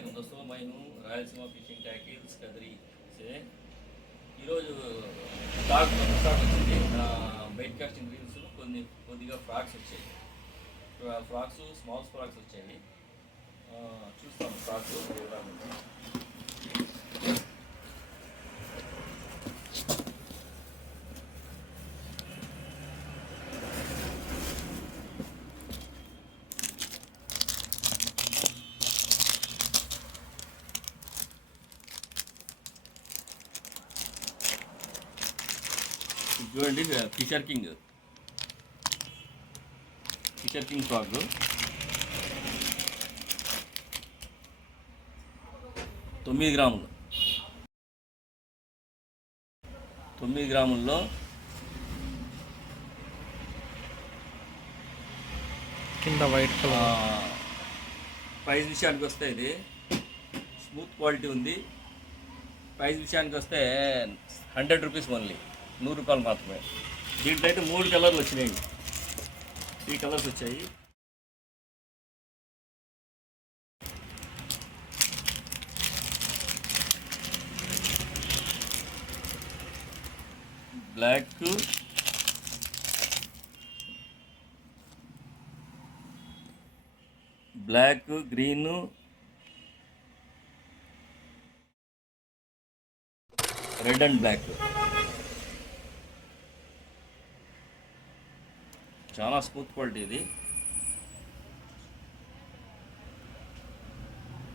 अस्सलामुअलैकुम दोस्तों, मैं हूँ रायलसीमा फिशिंग टैकिल्स कदरी से। ఈరోజు స్టాక్ వచ్చింది. బైట్ కాస్టింగ్ రీల్స్ కొద్దిగా ఫ్రాక్స్ వచ్చాయి. ఫ్రాక్స్ స్మాల్ ఫ్రాక్స్ వచ్చాయి. చూస్తాం ఫ్రాక్స్ చూడండి. ఫిషర్ కింగ్ ఫ్రాక్ 9 గ్రాములు 9 గ్రాముల్లో కింద వైట్ కలర్. ప్రైస్ విషయానికి వస్తే ఇది స్మూత్ క్వాలిటీ ఉంది. ప్రైస్ విషయానికి వస్తే 100 రూపీస్ ఓన్లీ, 100 రూపాయలు మాత్రమే. దీంట్లో అయితే 3 కలర్లు వచ్చినాయి, 3 కలర్స్ వచ్చాయి. Black, green, red and black. చాలా స్మూత్ క్వాలిటీ ఇది.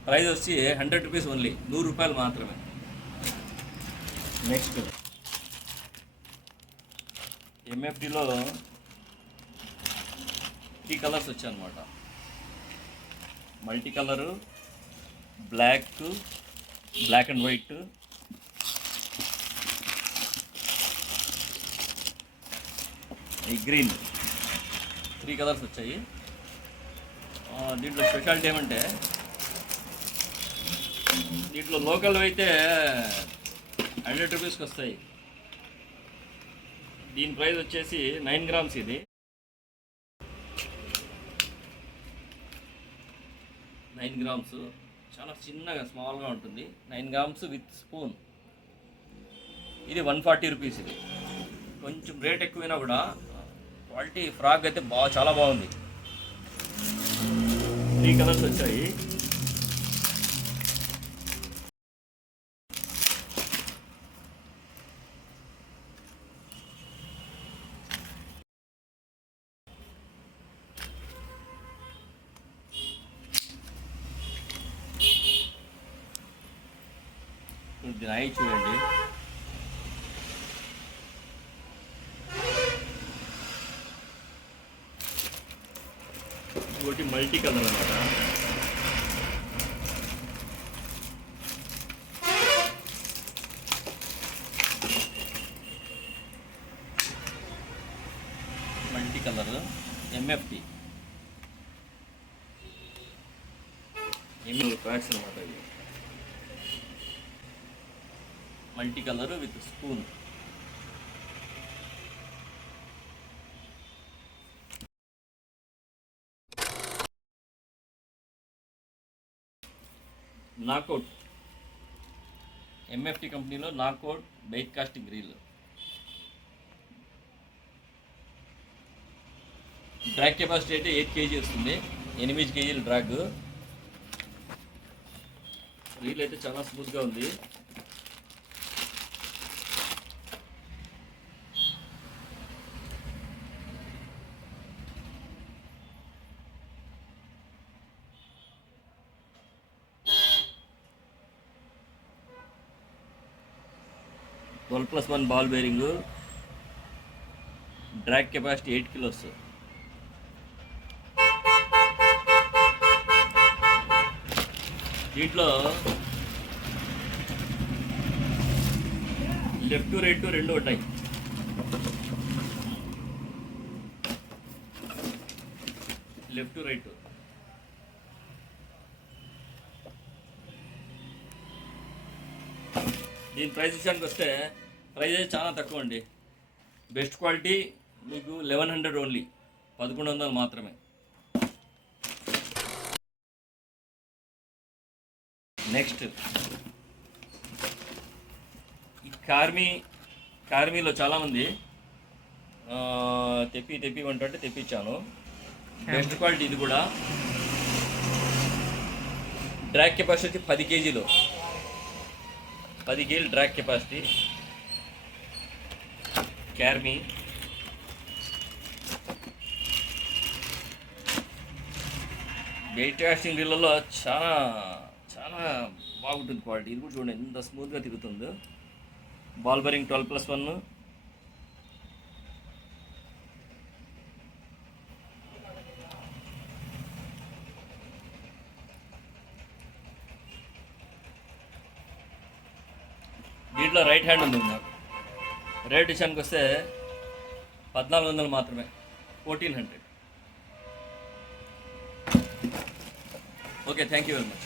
ప్రైస్ వచ్చి 100 రూపీస్ ఓన్లీ, 100 రూపాయలు మాత్రమే. నెక్స్ట్ ఎంఎఫ్టీలో 3 కలర్స్ వచ్చాయన్నమాట. Multi colour, black and white, ఈ గ్రీన్, 3 కలర్స్ వచ్చాయి. దీంట్లో స్పెషాలిటీ ఏమంటే, దీంట్లో లోకల్ అయితే 100 రూపీస్కి వస్తాయి. దీని ప్రైస్ వచ్చేసి 9 గ్రామ్స్. ఇది 9 గ్రామ్స్, చాలా చిన్నగా స్మాల్గా ఉంటుంది. 9 గ్రామ్స్ విత్ స్పూన్. ఇది 140 రూపీస్. ఇది కొంచెం రేట్ ఎక్కువైనా కూడా క్వాలిటీ ఫ్రాక్ అయితే చాలా బాగుంది. 3 కలర్స్ వచ్చాయి. దీని ఐ చూడండి. ఇంకోటి మల్టీ కలర్ అన్నమాట. మల్టీ కలర్ ఎంఎఫ్టీ ప్యాక్స్ అనమాట. ఇది multi colour with spoon. Knockout MFT కంపెనీలో knockout bite casting reel. Drag capacity అయితే 8 kg వస్తుంది. 8 kgల డ్రాగ్. రీల్ అయితే చాలా స్మూత్గా ఉంది. "12+1" బాల్ బేరింగ్. డ్రాగ్ కెపాసిటీ 8 kilos. దీంట్లో లెఫ్ట్ రైట్ 2 ఉంటాయి. Left right. దీని ప్రైస్ విషయానికి వస్తే ప్రైస్ అయితే చాలా తక్కువ అండి. బెస్ట్ క్వాలిటీ మీకు 1100 ఓన్లీ, 1100 మాత్రమే. నెక్స్ట్ ఈ కార్మీలో చాలామంది తెప్పిమంటే తెప్పించాను. బెస్ట్ క్వాలిటీ ఇది కూడా. డ్రాగ్ కెపాసిటీ 10 కేజీలు, 10 కేజీలు డ్రాగ్ కెపాసిటీ కార్మీ. వెయిట్ కాస్టింగ్ రీళ్ళలో చాలా చాలా బాగుంటుంది క్వాలిటీ. ఇది కూడా చూడండి ఎంత స్మూత్గా తిరుగుతుందో. బాల్ బరింగ్ 12+1. దీంట్లో రైట్ హ్యాండ్ ఉంది నాకు. రేట్ విషయానికి వస్తే 1400 మాత్రమే, 1400. Okay, thank you very much.